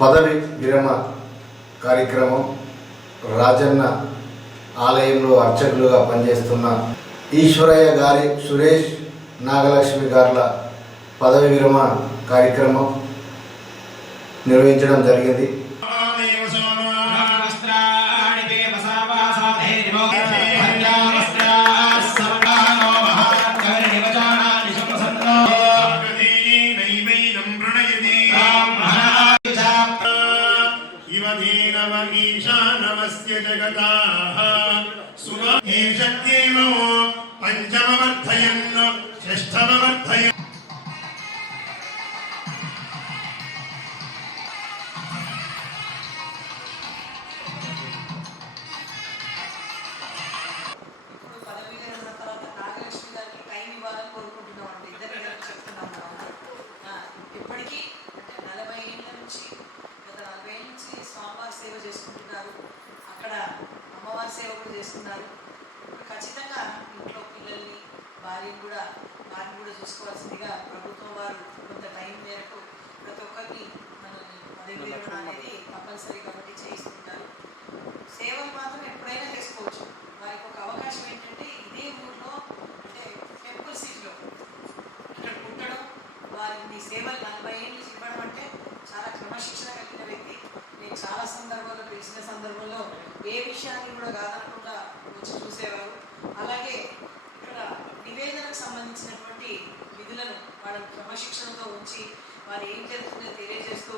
పదవి విరమణ కార్యక్రమం రాజన్న ఆలయంలో అర్చకులుగా పనిచేస్తున్న ఈశ్వరయ్య గారి, సురేష్, నాగలక్ష్మి గార్ల పదవి విరమణ కార్యక్రమం నిర్వహించడం జరిగింది. నమస్య జగతాః సుఖేషత్యేనో పంచమవర్ధయన్ షష్ఠమవర్ధయన్ ఇప్పటికీ 40 ఏళ్ళ నుంచి గత 40 ఏళ్ళ నుంచి స్వామివారి సేవ చేసుకుంటున్నారు. అక్కడ అమ్మవారి సేవ కూడా చేస్తున్నారు. ఖచ్చితంగా ఇంట్లో పిల్లల్ని, వారిని కూడా చూసుకోవాల్సిందిగా ప్రభుత్వం వారు కొంత టైం మేరకు ప్రతి ఒక్కరిని మనల్ని పదవి విరమణ అనేది తప్పనిసరి కాబట్టి చేయిస్తుంటారు. సేవలు మాత్రం ఎప్పుడైనా చేసుకోవచ్చు. వారికి ఒక అవకాశం ఏంటంటే ఇదే ఊళ్ళో అంటే టెంపుల్ సిటీలో ఇక్కడ పుట్టడం, వారిని సేవలు 40 ఏళ్ళు ఇవ్వడం అంటే చాలా క్రమశిక్షణ కలిగిన వ్యక్తి. నేను చాలా సందర్భాల్లో పిలిచిన సందర్భంలో ఏ విషయాన్ని కూడా కాదనకుండా వచ్చి చూసేవారు. అలాగే ఇక్కడ నివేదనకు సంబంధించినటువంటి విధులను వాళ్ళని క్రమశిక్షణతో ఉంచి వారు ఏం జరుగుతుందో తెలియజేస్తూ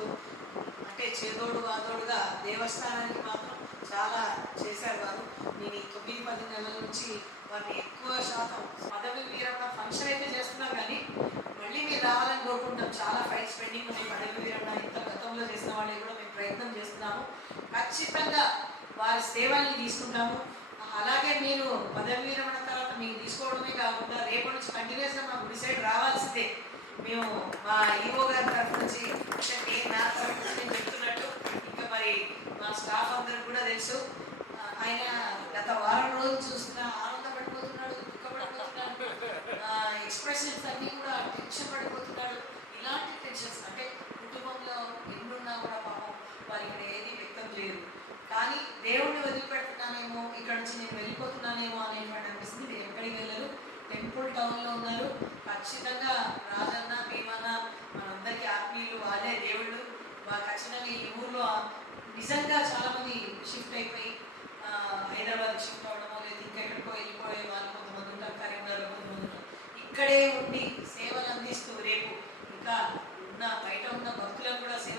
అంటే చేదోడు వాదోడుగా దేవస్థానానికి మాత్రం చాలా చేశారు వారు. నేను ఈ 9-10 నెలల నుంచి వారిని ఎక్కువ శాతం పదవి విరమణ ఫంక్షన్ అయితే చేస్తున్నారు, కానీ మళ్ళీ మీరు రావాలని కోరుకుంటాం. చాలా ఫైల్స్ పెండింగ్ ఉన్నాయి. పదవి విరమణ ఇంత గతంలో చేసిన వాళ్ళని కూడా మేము ప్రయత్నం చేస్తున్నాము. ఖచ్చితంగా వారి సేవల్ని తీసుకుంటాము. అలాగే మీరు పదవి విరమణ తర్వాత మీకు తీసుకోవడమే కాకుండా రేపటి నుంచి కంటిన్యూస్గా మా గుడి సైడ్ రావాల్సిందే. మేము మా ఈవో గారి తరఫు నుంచి అంటే నా తరఫు నుంచి నేను చెప్తున్నట్టు ఇంకా మరి మా స్టాఫ్ అందరికి కూడా తెలుసు. ఆయన గత వారం రోజులు చూస్తున్నా ఆనందపడిపోతున్నాడు, దుఃఖపడిపోతున్నాడు, ఎక్స్ప్రెషన్స్ అన్నీ కూడా టెన్షన్ పడిపోతున్నాడు. ఇలాంటి టెన్షన్స్ అంటే కుటుంబంలో ఎన్నున్నా కూడా పాపం వారి ఇక్కడ ఏది వ్యక్తం చేయరు. కానీ దేవుడిని వదిలిపెడుతున్నానేమో, ఇక్కడ నుంచి నేను వెళ్ళిపోతున్నానేమో అనేటువంటి అనిపిస్తుంది. ఎక్కడికి వెళ్ళరు, టెంపుల్ టౌన్లో ఉన్నారు. ఖచ్చితంగా రాజన్న, భీమన్న మనందరికీ ఆత్మీయులు, వాళ్ళే దేవుళ్ళు. ఖచ్చితంగా ఈ ఊళ్ళో నిజంగా చాలామంది షిఫ్ట్ అయిపోయి హైదరాబాద్కి షిఫ్ట్ అవ్వడమో లేదు ఇంకెక్కడికో వెళ్ళిపోయే వాళ్ళు కొంతమంది ఉంటారు, కరీంనగర్లో కొంతమంది ఉంటారు. ఇక్కడే ఉండి సేవలు అందిస్తూ రేపు ఇంకా బయట ఉన్న భక్తులకు కూడా సేవ